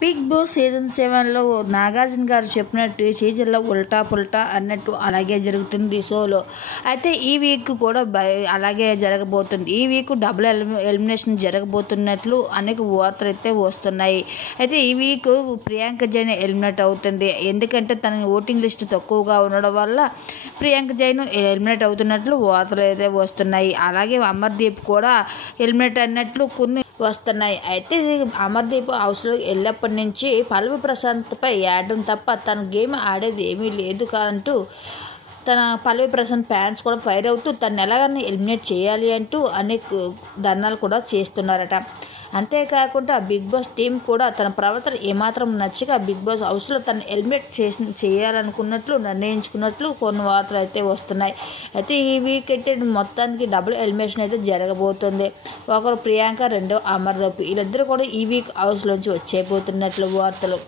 Big boss season 7లో Nagarjuna గారు చెప్పినట్టు ఈ సీజన్లో ఉల్టా పుల్టా అన్నట్టు అలాగే జరుగుతుంది షోలో. అయితే ఈ వీక్ కూడా అలాగే జరగబోతుంది. ఈ వీక్ డబుల్ ఎలిమినేషన్ జరగబోతున్నట్లు అనేక వార్తలు అయితే వస్తున్నాయి. అయితే ఈ వీక్ ప్రియాంక జైన్ ఎలిమినేట్ అవుతుంది. ఎందుకంటే తన ఓటింగ్ లిస్ట్ తక్కువగా ఉండడం వల్ల ప్రియాంక జైన్ ఎలిమినేట్ అవుతున్నట్లు వార్తలు అయితే వస్తున్నాయి. అలాగే అమర్దీప్ కూడా ఎలిమినేట్ అన్నట్లు కొన్ని వస్తున్నాయి. అయితే అమర్దీప్ హౌస్లో వెళ్ళినప్పటి నుంచి పల్లవి ప్రశాంత్పై ఆడడం తప్ప తన గేమ్ ఆడేది ఏమీ లేదు అంటూ తన పల్లవి ప్రశాంత్ ఫ్యాన్స్ కూడా ఫైర్ అవుతూ తను ఎలాగైనా ఎలిమినేట్ చేయాలి అంటూ అనేక ధర్నాలు కూడా చేస్తున్నారట. అంతేకాకుండా బిగ్ బాస్ టీం కూడా తన ప్రవర్తన ఏమాత్రం నచ్చక బిగ్ బాస్ హౌస్లో తను ఎలిమినేట్ చేయాలనుకున్నట్లు నిర్ణయించుకున్నట్లు కొన్ని వార్తలు అయితే వస్తున్నాయి. అయితే ఈ వీక్ అయితే మొత్తానికి డబుల్ ఎలిమినేషన్ అయితే జరగబోతుంది. ఒకరు ప్రియాంక, రెండో అమర్దీప్, వీళ్ళిద్దరూ కూడా ఈ వీక్ హౌస్లోంచి వచ్చేయబోతున్నట్లు వార్తలు.